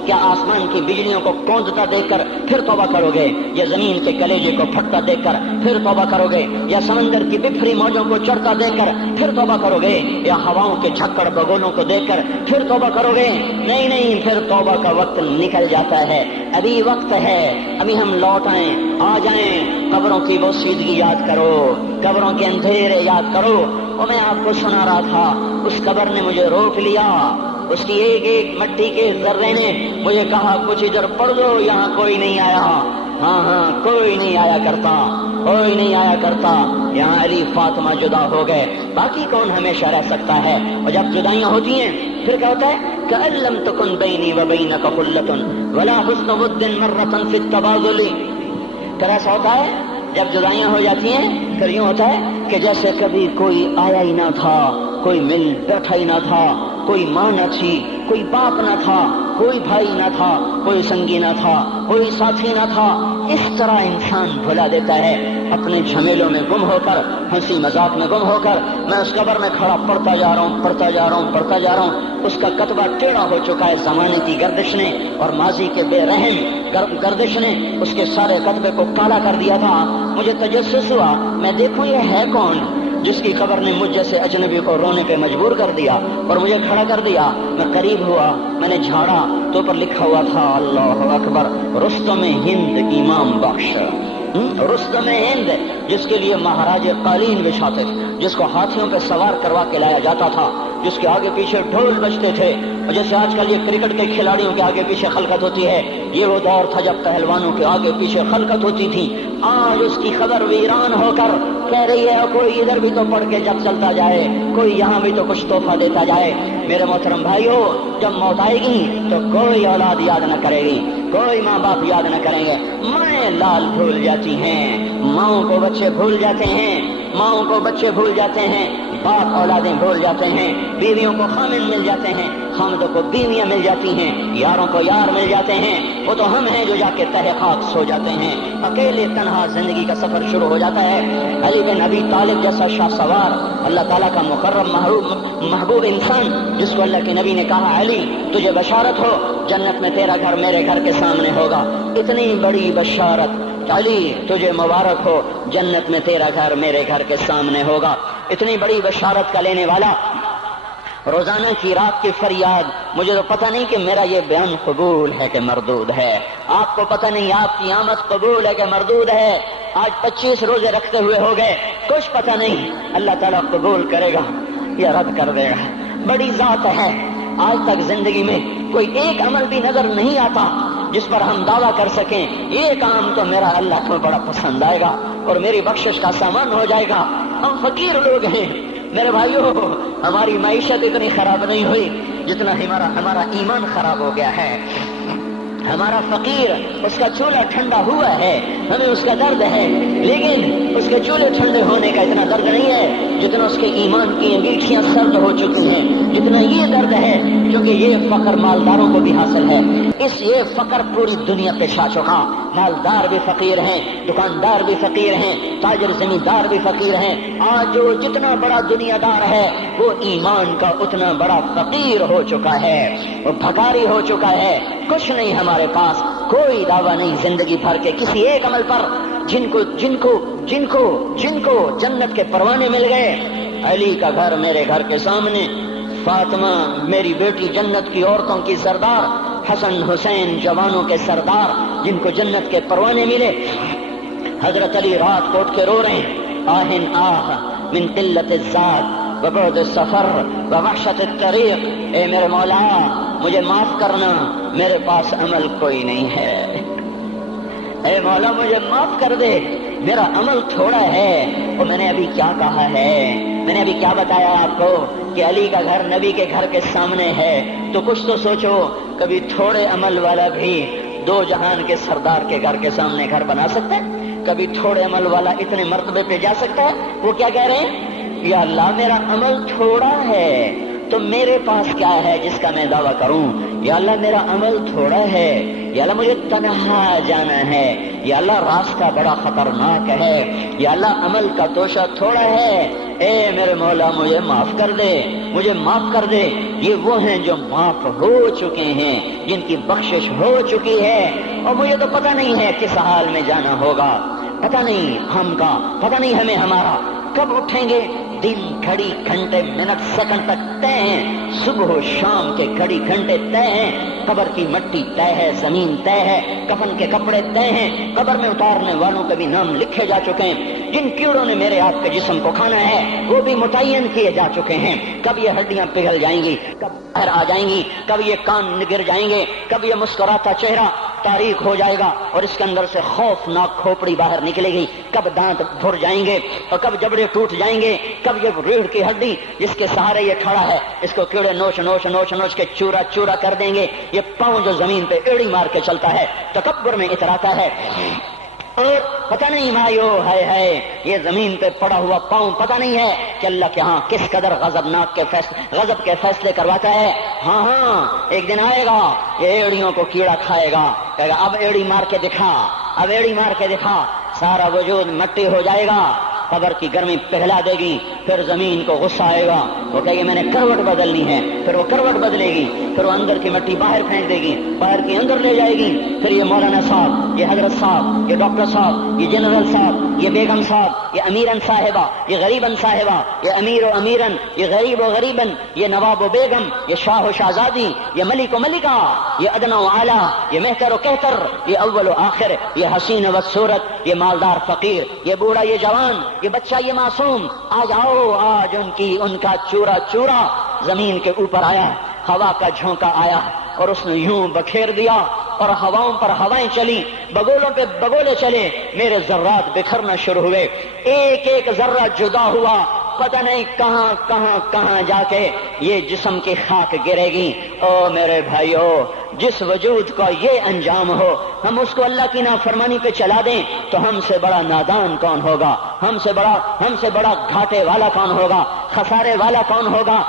क्या आसमान की बिजलियों को कौंधता देखकर फिर तौबा करोगे, या जमीन के कलेजे को फटता देखकर फिर तौबा करोगे, या समंदर की बिफरी मौजों को चढ़ता देखकर फिर तौबा करोगे, या हवाओं के झक्कड़ बगोलों को देखकर फिर तौबा करोगे? नहीं नहीं, फिर तौबा का वक्त निकल जाता है। अभी वक्त है, अभी हम लौट आए, आ जाएं। कब्रों की वो सीदगी याद करो, कब्रों के अंधेरे याद करो। और मैं आपको सुना रहा था, उस कब्र ने मुझे रोक लिया, उसकी एक एक मट्टी के जर्रे ने मुझे कहा कुछ इधर पढ़ दो, यहाँ कोई नहीं आया। हाँ हाँ, कोई नहीं आया करता, कोई नहीं आया करता। यहाँ अली फातिमा जुदा हो गए, बाकी कौन हमेशा रह सकता है? और जब जुदाइयां होती हैं फिर क्या होता है? कअल्लम तकुन बैनी व बैनक खुल्लतुन वला हुस्न वुद्दिन मर्रतन फी तबादुली। फिर ऐसा होता है जब जुदाइयां हो जाती हैं, फिर यूं होता है कि जैसे कभी कोई आया ही ना था, कोई मिल बैठा ही ना था, कोई माँ न थी, कोई बाप न था, कोई भाई न था, कोई संगी न था, कोई साथी न था। इस तरह इंसान भुला देता है, अपने झमेलों में गुम होकर, हंसी मजाक में गुम होकर। मैं उस कब्र में खड़ा पढ़ता जा रहा हूँ, पढ़ता जा रहा हूँ, पढ़ता जा रहा हूँ। उसका कतबा टेढ़ा हो चुका है जमाने की गर्दिश ने और माजी के बेरहम गर्दिश ने उसके सारे कतबे को काला कर दिया था। मुझे तजस्सुस हुआ, मैं देखूं ये है कौन जिसकी खबर ने मुझ जैसे अजनबी को रोने पे मजबूर कर दिया और मुझे खड़ा कर दिया। मैं करीब हुआ, मैंने झाड़ा तो पर लिखा हुआ था अल्लाह अकबर, रुस्तम हिंद इमाम बख्श। रुस्तम हिंद, जिसके लिए महाराज कालीन बिछाते थे, जिसको हाथियों पे सवार करवा के लाया जाता था, जिसके आगे पीछे ढोल बजते थे। और जैसे आजकल ये क्रिकेट के खिलाड़ियों के आगे पीछे खलकत होती है, ये वो दौर था जब पहलवानों के आगे पीछे खलकत होती थी। आज उसकी खबर वीरान होकर कह रही है कोई इधर भी तो पढ़ के जब चलता जाए, कोई यहाँ भी तो कुछ तोहफा देता जाए। मेरे मोहतरम भाइयों, जब मौत आएगी तो कोई औलाद याद न करेगी, कोई माँ बाप याद न करेंगे। माएँ लाल भूल जाती हैं, माओं को बच्चे भूल जाते हैं, माओं को बच्चे भूल जाते हैं, बाप औलादें भूल जाते हैं, बीवियों को खामिन मिल जाते हैं, खामदों को बीवियां मिल जाती हैं, यारों को यार मिल जाते हैं। वो तो हम हैं जो जाके तहे खाक सो जाते हैं। अकेले तन्हा जिंदगी का सफर शुरू हो जाता है। अली बिन अबी तालिब जैसा शाह सवार, अल्लाह ताला का मुकर्रम महबूब इंसान, जिसको अल्लाह के नबी ने कहा अली तुझे बशारत हो, जन्नत में तेरा घर मेरे घर के सामने होगा। इतनी बड़ी बशारत, अली तुझे मुबारक हो, जन्नत में तेरा घर मेरे घर के सामने होगा। इतनी बड़ी बशारत का लेने वाला, रोजाना की रात की फरियाद, मुझे तो पता नहीं कि मेरा ये बयान कबूल है कि मरदूद है। आपको पता नहीं आपकी आमद कबूल है कि मरदूद है। आज 25 रोजे रखते हुए हो गए, कुछ पता नहीं अल्लाह ताला कबूल करेगा या रद्द कर देगा। बड़ी जात है, आज तक जिंदगी में कोई एक अमल भी नजर नहीं आता जिस पर हम दावा कर सकें ये काम तो मेरा अल्लाह को बड़ा पसंद आएगा और मेरी बख्शिश का सामान हो जाएगा। हम फकीर लोग हैं मेरे भाइयों, हमारी मईशत इतनी खराब नहीं हुई जितना हमारा ईमान खराब हो गया है। हमारा फकीर, उसका चूल्हा ठंडा हुआ है, हमें उसका दर्द है, लेकिन उसके चूल्हे ठंडे होने का इतना दर्द नहीं है जितना उसके ईमान की अंगीठियां सर्द हो चुकी हैं, जितना ये दर्द है, क्योंकि ये फकर मालदारों को भी हासिल है। ये फकर पूरी दुनिया पे छा चुका। मालदार भी फकीर हैं, दुकानदार भी फकीर हैं, ताजर जमींदार भी फकीर हैं। आज जो जितना बड़ा दुनियादार है वो ईमान का उतना बड़ा फकीर हो चुका है, वो भकारी हो चुका है। कुछ नहीं हमारे पास, कोई दावा नहीं जिंदगी भर के किसी एक अमल पर। जिनको जिनको जिनको जिनको जन्नत के परवाने मिल गए, अली का घर मेरे घर के सामने, फातिमा मेरी बेटी जन्नत की औरतों की सरदार, हसन हुसैन जवानों के सरदार, जिनको जन्नत के परवाने मिले। हजरत अली रात को उठ के रो रहे हैं, आहिन आह मिन किल्लत ज़ात व बुअद सफर व वहशत तरीक। ए मेरे मौला मुझे माफ करना, मेरे पास अमल कोई नहीं है। ए मौला मुझे माफ कर दे, मेरा अमल थोड़ा है। और मैंने अभी क्या कहा है, मैंने अभी क्या बताया आपको कि अली का घर नबी के घर के सामने है। तो कुछ तो सोचो, कभी थोड़े अमल वाला भी दो जहान के सरदार के घर के सामने घर बना सकता है? कभी थोड़े अमल वाला इतने मर्तबे पे जा सकता है? वो क्या कह रहे हैं, या अल्लाह मेरा अमल थोड़ा है तो मेरे पास क्या है जिसका मैं दावा करूं। या अल्लाह मेरा अमल थोड़ा है, या अल्लाह मुझे तन्हा जाना है, या अल्लाह रास्ता बड़ा खतरनाक है, या अल्लाह अमल का तोशा थोड़ा है, اے میرے مولا مجھے معاف کر دے، مجھے معاف کر دے۔ یہ وہ ہیں جو معاف ہو چکے ہیں، جن کی بخشش ہو چکی ہے، اور مجھے تو پتہ نہیں ہے کس حال میں جانا ہوگا، پتہ نہیں ہم کا، پتہ نہیں ہمیں ہمارا کب اٹھیں گے۔ دن گھڑی گھنٹے منٹ سیکنڈ تک طے ہیں، صبح و شام کے گھڑی گھنٹے طے ہیں، قبر کی مٹی طے ہے، زمین طے ہے، کفن کے کپڑے طے ہیں، قبر میں اتارنے والوں کے بھی نام لکھے جا چکے ہیں۔ جن کیڑوں نے میرے آپ کے جسم کو کھانا ہے وہ بھی متعین کیے جا چکے ہیں۔ کب یہ ہڈیاں پگھل جائیں گی، کب باہر آ جائیں گی، کب یہ کان گر جائیں گے، کب یہ مسکراتا چہرہ تاریک ہو جائے گا اور اس کے اندر سے خوفناک کھوپڑی باہر نکلے گی، کب دانت بھر جائیں گے اور کب جبڑے ٹوٹ جائیں گے، کب یہ ریڑھ کی ہڈی جس کے سہارے یہ کھڑا ہے اس کو کیڑے نوچ نوچ نوچ نوچ کے چورا چورا کر دیں گے۔ یہ پاؤں جو زمین پہ ایڑی مار کے چلتا ہے، تکبر میں اتراتا ہے، اور پتہ نہیں مایو ہے یہ زمین پہ پڑا ہوا پاؤں پتہ نہیں ہے کہ اللہ کے ہاں کس قدر غضب کے فیصلے کرواتا ہے۔ ہاں ہاں ایک دن آئے گا یہ ایڑیوں کو کیڑا کھائے گا، کہے گا اب ایڑی مار کے دکھا، اب ایڑی مار کے دکھا، سارا وجود مٹی ہو جائے گا، قبر کی گرمی پگھلا دے گی، پھر زمین کو غصہ آئے گا، وہ کہے گی میں نے کروٹ بدلنی ہے، پھر وہ کروٹ بدلے گی، پھر وہ اندر کی مٹی باہر پھینک دے گی، باہر کی اندر لے جائے گی، پھر یہ مولانا صاحب، یہ حضرت صاحب، یہ ڈاکٹر صاحب، یہ جنرل صاحب، یہ بیگم صاحب، یہ امیرن صاحبہ، یہ غریبن صاحبہ، یہ امیر و امیرن، یہ غریب و غریبن، یہ نواب و بیگم، یہ شاہ و شہزادی، یہ ملک و ملکہ، یہ ادنا و اعلیٰ، یہ مہتر و کہتر، یہ اول و آخر، یہ حسین و صورت، یہ مالدار فقیر، یہ بوڑھا یہ جوان، یہ بچہ یہ معصوم، آج آؤ، آج ان کا چورا چورا زمین کے اوپر آیا، ہوا کا جھونکا آیا اور اس نے یوں بکھیر دیا اور ہواؤں پر ہوائیں چلی، بگولوں پہ بگولے چلے، میرے ذرات بکھرنا شروع ہوئے، ایک ایک ذرہ جدا ہوا، پتہ نہیں کہاں کہاں کہاں جا کے یہ جسم کی خاک گرے گی۔ او میرے بھائیو، جس وجود کا یہ انجام ہو، ہم اس کو اللہ کی نافرمانی پہ چلا دیں تو ہم سے بڑا نادان کون ہوگا، ہم سے بڑا گھاٹے والا کون ہوگا، خسارے والا کون ہوگا۔